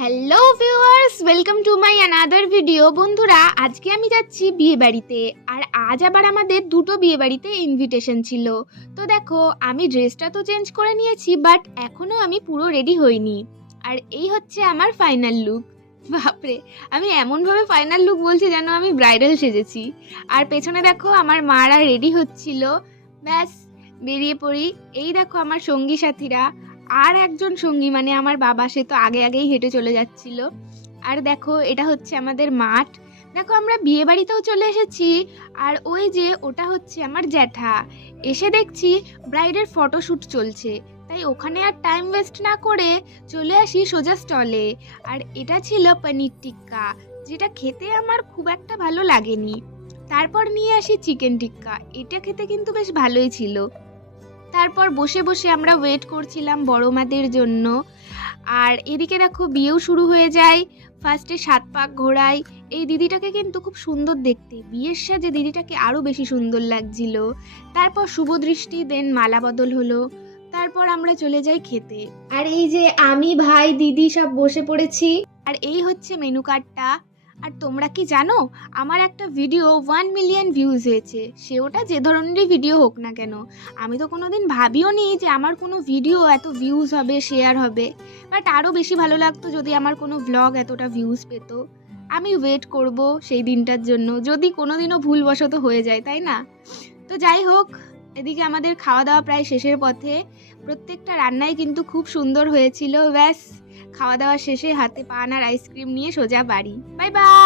Hello viewers welcome to my another video বন্ধুরা, আজকে আমি যাচ্ছি বিয়ে বাড়িতে আর আজ আবার আমাদের দুটো বিয়ে বাড়িতে ইনভিটেশন ছিল। তো দেখো, আমি ড্রেসটা তো চেঞ্জ করে নিয়েছি বাট এখনও আমি পুরো রেডি হইনি। আর এই হচ্ছে আমার ফাইনাল লুক বাপরে, আমি এমনভাবে ফাইনাল লুক বলছি যেন আমি ব্রাইডাল সেজেছি। আর পেছনে দেখো, আমার মারা রেডি হচ্ছিল। ব্যাস, বেরিয়ে পড়ি। এই দেখো, আমার সঙ্গী সাথীরা। আর একজন সঙ্গী মানে আমার বাবা, সে তো আগে আগেই হেঁটে চলে যাচ্ছিল। আর দেখো, এটা হচ্ছে আমাদের মাঠ। দেখো, আমরা বিয়ে বাড়িতেও চলে এসেছি। আর ওই যে, ওটা হচ্ছে আমার জ্যাঠা। এসে দেখছি ব্রাইডের ফটোশ্যুট চলছে। তাই ওখানে আর টাইম ওয়েস্ট না করে চলে আসি সোজা স্টলে। আর এটা ছিল পনির টিক্কা, যেটা খেতে আমার খুব একটা ভালো লাগেনি। তারপর নিয়ে আসি চিকেন টিক্কা। এটা খেতে কিন্তু বেশ ভালোই ছিল। তারপর বসে বসে আমরা ওয়েট করছিলাম বড় মাদের জন্য। আর এদিকে দেখো বিয়েও শুরু হয়ে যায় ফার্স্টে সাত পাক ঘোরাই। এই দিদিটাকে কিন্তু খুব সুন্দর দেখতে। বিয়ের সাজে দিদিটাকে আরও বেশি সুন্দর লাগছিল। তারপর শুভ দৃষ্টি দেন মালা বদল হলো। তারপর আমরা চলে যাই খেতে। আর এই যে আমি, ভাই, দিদি সব বসে পড়েছি। আর এই হচ্ছে মেনু কার্ডটা আর তোমরা কি জানো, আমার একটা ভিডিও ওয়ান মিলিয়ন ভিউজ হয়েছে। সে ওটা যে ধরনেরই ভিডিও হোক না কেন। আমি তো কোনো দিন ভাবিও নি যে আমার কোনো ভিডিও এত ভিউজ হবে শেয়ার হবে। বাট আরও বেশি ভালো লাগতো যদি আমার কোনো ভ্লগ এতটা ভিউজ পেতো। আমি ওয়েট করব সেই দিনটার জন্য, যদি কোনো দিনও ভুলবশত হয়ে যায়, তাই না? তো যাই হোক, এদিকে আমাদের খাওয়া দাওয়া প্রায় শেষের পথে। প্রত্যেকটা রান্নাই কিন্তু খুব সুন্দর হয়েছিল, ব্যাস। খাওয়া দাওয়া শেষে হাতে পান আর আইসক্রিম নিয়ে সোজা বাড়ি। Bye bye